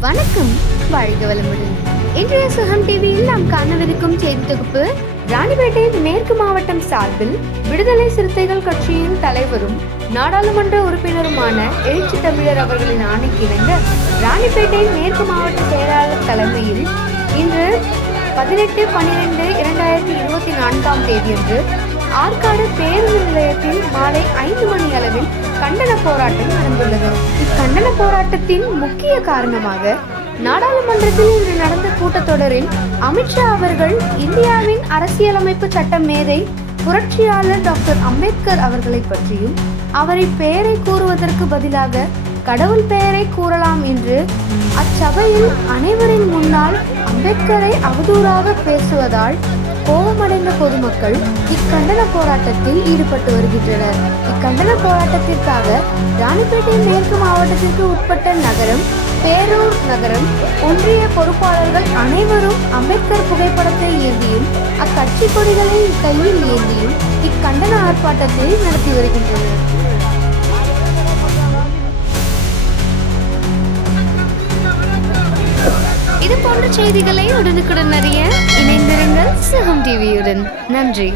வணக்கம். வாழ்க வளமுடன் இன்றைய சுகம் டிவியில் நாம் காணவிருக்கும் செய்தி தொகுப்பு ராணிப்பேட்டை மேற்கு மாவட்டம் சார்பில் விடுதலை சிறுத்தைகள் கட்சியின் தலைவரும் நாடாளுமன்ற உறுப்பினருமான எழுச்சி தமிழர் அவர்களின் ஆணைக்கிணங்க ராணிப்பேட்டை மேற்கு மாவட்ட செயலாளர் தலைமையில் இன்று பதினெட்டு பன்னிரெண்டு இரண்டாயிரத்தி இருபத்தி நான்காம் தேதியன்று ஆற்காடு பேருந்து நிலையத்தில் போராட்டம் நடந்துள்ளது. இக்கண்டன போராட்டத்தின் முக்கிய காரணமாக நாடாளுமன்றத்தில் இன்று நடந்த கூட்டத்தொடரில் அமித்ஷா அவர்கள் இந்தியாவின் அரசியலமைப்பு சட்ட மேதை புரட்சியாளர் டாக்டர் அம்பேத்கர் அவர்களை பற்றியும் அவரை பெயரை கூறுவதற்கு பதிலாக கடவுள் பெயரை கூறலாம் என்று அச்சபையில் அனைவரின் முன்னால் அம்பேத்கரை அவதூறாக பேசுவதால் கோபமடைந்த பொதுமக்கள் இக்கண்டன போராட்டத்தில் ஈடுபட்டு வருகின்றனர். இக்கண்டன போராட்டத்திற்காக ராணிப்பேட்டை மேற்கு மாவட்டத்திற்கு உட்பட்ட நகரம் பேரூர் நகரம் ஒன்றிய பொறுப்பாளர்கள் அனைவரும் அம்பேத்கர் புகைப்படத்தை ஏந்தியும் அக்கட்சி கொடிகளை கையில் ஏந்தியும் இக்கண்டன ஆர்ப்பாட்டத்தை நடத்தி வருகின்றனர். இது போன்ற செய்திகளை உடனுக்குடன் அறிய இணைந்திருங்கள் சுகம் டிவியுடன். நன்றி.